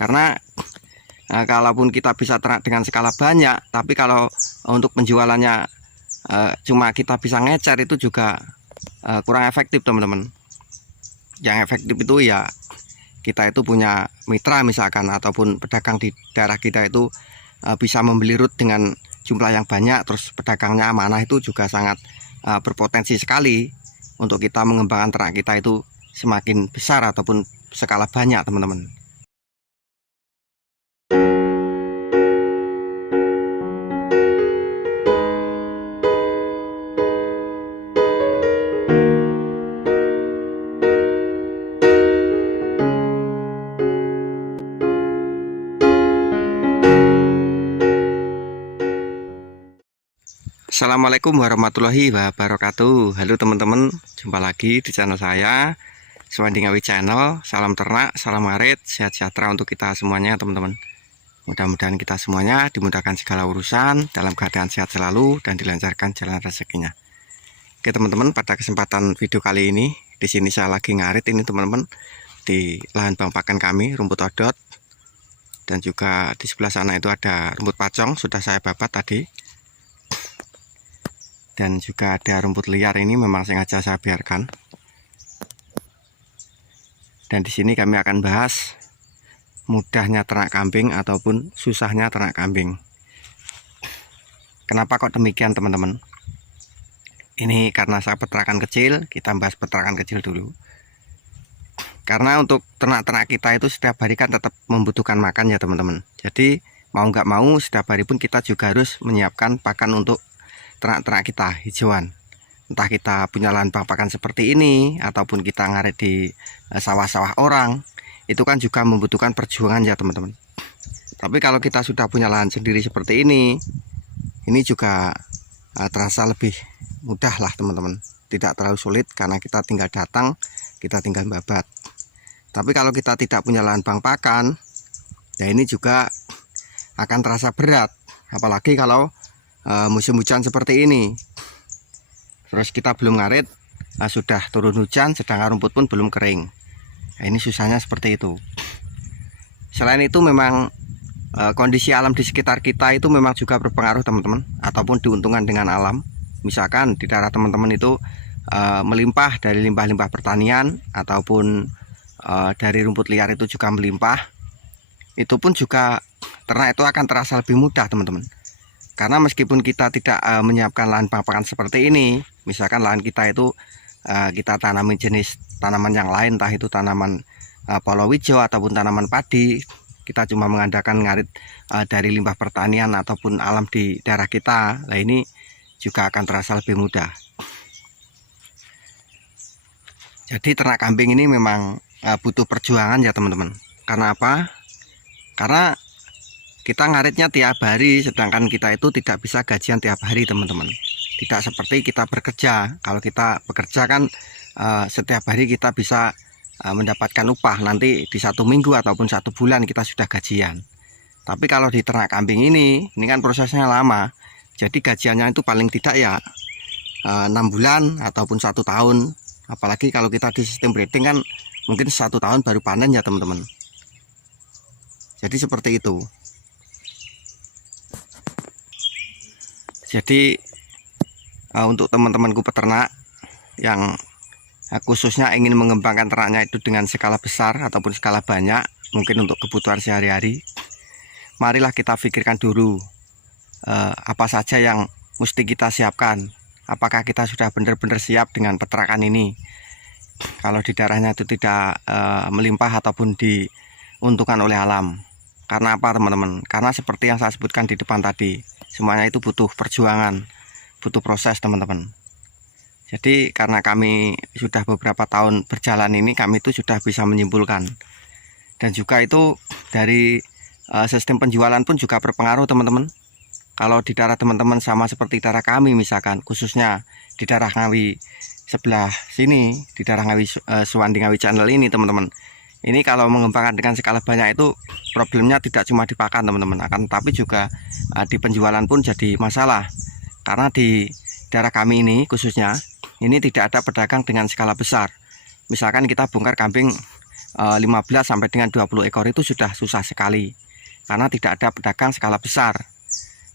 Karena kalaupun kita bisa ternak dengan skala banyak, tapi kalau untuk penjualannya cuma kita bisa ngecer, itu juga kurang efektif teman-teman. Yang efektif itu ya kita itu punya mitra misalkan, ataupun pedagang di daerah kita itu bisa membeli root dengan jumlah yang banyak, terus pedagangnya amanah, itu juga sangat berpotensi sekali untuk kita mengembangkan ternak kita itu semakin besar ataupun skala banyak teman-teman. Assalamualaikum warahmatullahi wabarakatuh. Halo teman-teman, jumpa lagi di channel saya, Suwandi Ngawi Channel. Salam ternak, salam ngarit, sehat sejahtera untuk kita semuanya teman-teman. Mudah-mudahan kita semuanya dimudahkan segala urusan, dalam keadaan sehat selalu, dan dilancarkan jalan rezekinya. Oke teman-teman, pada kesempatan video kali ini, di sini saya lagi ngarit ini teman-teman, di lahan bang pakan kami, rumput odot. Dan juga di sebelah sana itu ada rumput pacong, sudah saya babat tadi. Dan juga ada rumput liar, ini memang sengaja saya biarkan. Dan di sini kami akan bahas mudahnya ternak kambing ataupun susahnya ternak kambing. Kenapa kok demikian teman-teman? Ini karena saya peternakan kecil, kita bahas peternakan kecil dulu. Karena untuk ternak-ternak kita itu setiap hari kan tetap membutuhkan makan ya teman-teman. Jadi mau nggak mau setiap hari pun kita juga harus menyiapkan pakan untuk ternak-ternak kita hijauan. Entah kita punya lahan bang pakan seperti ini, ataupun kita ngarit di sawah-sawah orang, itu kan juga membutuhkan perjuangan ya teman-teman. Tapi kalau kita sudah punya lahan sendiri seperti ini juga terasa lebih mudah lah teman-teman. Tidak terlalu sulit karena kita tinggal datang, kita tinggal babat. Tapi kalau kita tidak punya lahan bang pakan, ya ini juga akan terasa berat. Apalagi kalau musim hujan seperti ini, terus kita belum ngarit, sudah turun hujan, sedangkan rumput pun belum kering. Nah, ini susahnya seperti itu. Selain itu memang kondisi alam di sekitar kita itu memang juga berpengaruh teman-teman, ataupun diuntungkan dengan alam. Misalkan di daerah teman-teman itu melimpah dari limbah-limbah pertanian, ataupun dari rumput liar itu juga melimpah, itu pun juga ternak itu akan terasa lebih mudah teman-teman. Karena meskipun kita tidak menyiapkan lahan bang pakan seperti ini, misalkan lahan kita itu kita tanami jenis tanaman yang lain, entah itu tanaman palawija ataupun tanaman padi, kita cuma mengandalkan ngarit dari limbah pertanian ataupun alam di daerah kita, nah ini juga akan terasa lebih mudah. Jadi ternak kambing ini memang butuh perjuangan ya teman-teman. Karena apa? Karena kita ngaritnya tiap hari, sedangkan kita itu tidak bisa gajian tiap hari teman-teman. Tidak seperti kita bekerja. Kalau kita bekerja kan setiap hari kita bisa mendapatkan upah. Nanti di 1 minggu ataupun 1 bulan kita sudah gajian. Tapi kalau di ternak kambing ini kan prosesnya lama. Jadi gajiannya itu paling tidak ya 6 bulan ataupun 1 tahun. Apalagi kalau kita di sistem breeding kan mungkin 1 tahun baru panen ya teman-teman. Jadi seperti itu. Jadi untuk teman-temanku peternak yang khususnya ingin mengembangkan ternaknya itu dengan skala besar ataupun skala banyak, mungkin untuk kebutuhan sehari-hari, marilah kita pikirkan dulu apa saja yang mesti kita siapkan. Apakah kita sudah benar-benar siap dengan peternakan ini? Kalau di daerahnya itu tidak melimpah ataupun diuntungkan oleh alam. Karena apa teman-teman? Karena seperti yang saya sebutkan di depan tadi, semuanya itu butuh perjuangan, butuh proses teman-teman. Jadi karena kami sudah beberapa tahun berjalan ini, kami itu sudah bisa menyimpulkan. Dan juga itu dari sistem penjualan pun juga berpengaruh teman-teman. Kalau di daerah teman-teman sama seperti daerah kami misalkan, khususnya di daerah Ngawi sebelah sini, di daerah Ngawi Suwandi Ngawi Channel ini teman-teman. Ini kalau mengembangkan dengan skala banyak itu problemnya tidak cuma di pakan teman-teman, akan tapi juga di penjualan pun jadi masalah. Karena di daerah kami ini khususnya, ini tidak ada pedagang dengan skala besar. Misalkan kita bongkar kambing 15 sampai dengan 20 ekor itu sudah susah sekali karena tidak ada pedagang skala besar.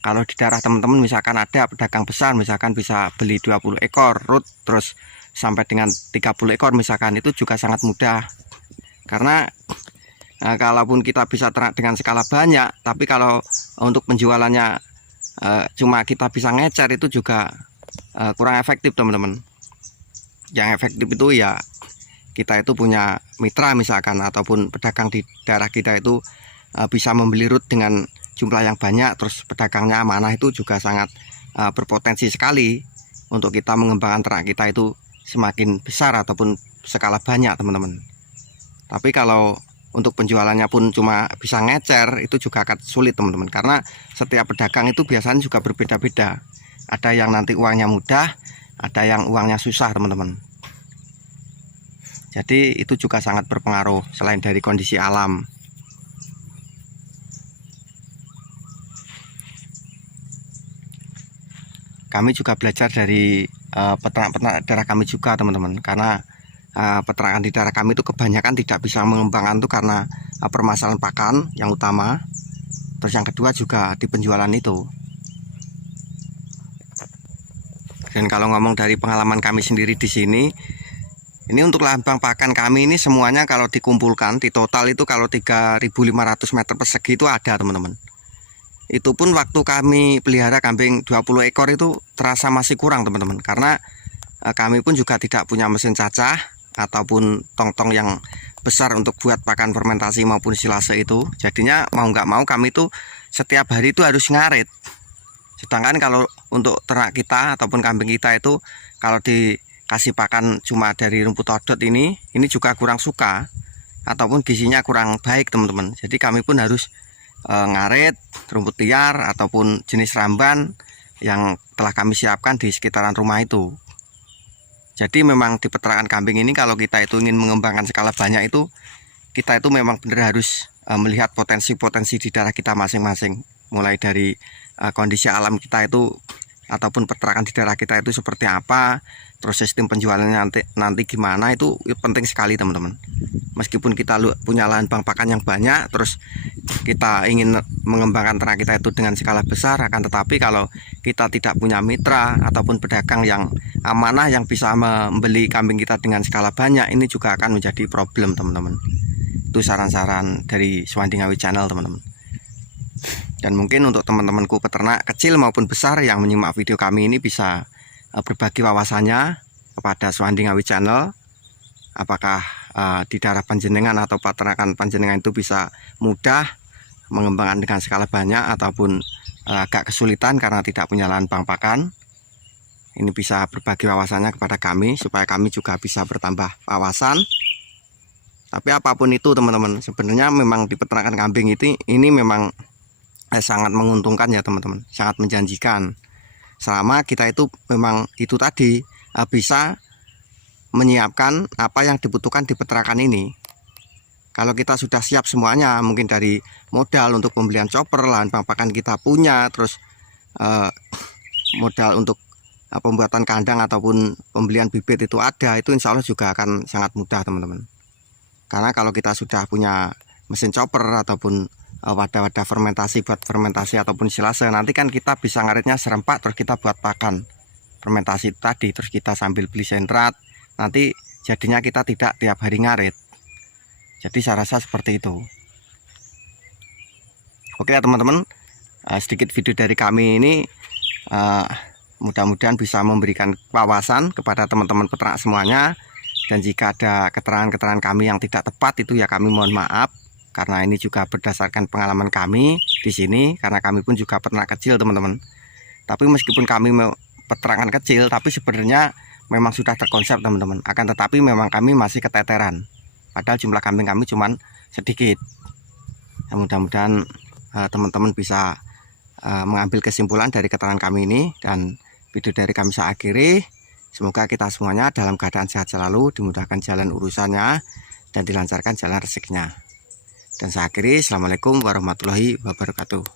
Kalau di daerah teman-teman misalkan ada pedagang besar, misalkan bisa beli 20 ekor root terus sampai dengan 30 ekor misalkan, itu juga sangat mudah. Karena kalaupun kita bisa ternak dengan skala banyak, tapi kalau untuk penjualannya cuma kita bisa ngecer, itu juga kurang efektif teman-teman. Yang efektif itu ya kita itu punya mitra misalkan, ataupun pedagang di daerah kita itu bisa membeli root dengan jumlah yang banyak, terus pedagangnya amanah, itu juga sangat berpotensi sekali untuk kita mengembangkan ternak kita itu semakin besar ataupun skala banyak teman-teman. Tapi kalau untuk penjualannya pun cuma bisa ngecer, itu juga akan sulit teman-teman, karena setiap pedagang itu biasanya juga berbeda-beda. Ada yang nanti uangnya mudah, ada yang uangnya susah teman-teman. Jadi itu juga sangat berpengaruh selain dari kondisi alam. Kami juga belajar dari peternak-peternak daerah kami juga teman-teman, karena peternakan di daerah kami itu kebanyakan tidak bisa mengembangkan itu karena permasalahan pakan yang utama, terus yang kedua juga di penjualan itu. Dan kalau ngomong dari pengalaman kami sendiri di sini, ini untuk lambang pakan kami ini semuanya kalau dikumpulkan di total itu kalau 3.500 meter persegi itu ada teman-teman. Itu pun waktu kami pelihara kambing 20 ekor itu terasa masih kurang teman-teman, karena kami pun juga tidak punya mesin cacah ataupun tong-tong yang besar untuk buat pakan fermentasi maupun silase itu. Jadinya mau nggak mau kami itu setiap hari itu harus ngarit. Sedangkan kalau untuk ternak kita ataupun kambing kita itu kalau dikasih pakan cuma dari rumput odot ini juga kurang suka ataupun gizinya kurang baik teman-teman. Jadi kami pun harus ngarit rumput liar ataupun jenis ramban yang telah kami siapkan di sekitaran rumah itu. Jadi memang di peternakan kambing ini kalau kita itu ingin mengembangkan skala banyak itu, kita itu memang benar harus melihat potensi-potensi di daerah kita masing-masing. Mulai dari kondisi alam kita itu ataupun peternakan di daerah kita itu seperti apa, terus sistem penjualannya nanti gimana, itu penting sekali teman-teman. Meskipun kita punya lahan pakan yang banyak, terus kita ingin mengembangkan ternak kita itu dengan skala besar, akan tetapi kalau kita tidak punya mitra ataupun pedagang yang amanah yang bisa membeli kambing kita dengan skala banyak, ini juga akan menjadi problem teman-teman. Itu saran-saran dari Suwandi Ngawi Channel teman-teman. Dan mungkin untuk teman-temanku peternak kecil maupun besar yang menyimak video kami ini bisa berbagi wawasannya kepada Suwandi Ngawi Channel. Apakah di daerah panjenengan atau peternakan panjenengan itu bisa mudah mengembangkan dengan skala banyak ataupun agak kesulitan karena tidak punya lahan pakan. Ini bisa berbagi wawasannya kepada kami supaya kami juga bisa bertambah wawasan. Tapi apapun itu teman-teman, sebenarnya memang di peternakan kambing ini memang sangat menguntungkan ya teman-teman, sangat menjanjikan. Selama kita itu memang itu tadi bisa menyiapkan apa yang dibutuhkan di peternakan ini. Kalau kita sudah siap semuanya, mungkin dari modal untuk pembelian chopper, lahan pakan kita punya, terus modal untuk pembuatan kandang ataupun pembelian bibit itu ada, itu insya Allah juga akan sangat mudah teman-teman. Karena kalau kita sudah punya mesin chopper ataupun wadah-wadah fermentasi buat fermentasi ataupun silase, nanti kan kita bisa ngaritnya serempak, terus kita buat pakan fermentasi tadi, terus kita sambil beli sentrat, nanti jadinya kita tidak tiap hari ngarit. Jadi saya rasa seperti itu. Oke ya teman-teman, sedikit video dari kami ini mudah-mudahan bisa memberikan wawasan kepada teman-teman peternak semuanya. Dan jika ada keterangan-keterangan kami yang tidak tepat, itu ya kami mohon maaf, karena ini juga berdasarkan pengalaman kami di sini, karena kami pun juga peternak kecil teman-teman. Tapi meskipun kami peternakan kecil, tapi sebenarnya memang sudah terkonsep teman-teman. Akan tetapi memang kami masih keteteran, padahal jumlah kambing kami cuman sedikit. Ya, mudah-mudahan teman-teman bisa mengambil kesimpulan dari keterangan kami ini. Dan video dari kami saya akhiri. Semoga kita semuanya dalam keadaan sehat selalu, dimudahkan jalan urusannya, dan dilancarkan jalan rezekinya. Dan saya akhiri, Assalamualaikum warahmatullahi wabarakatuh.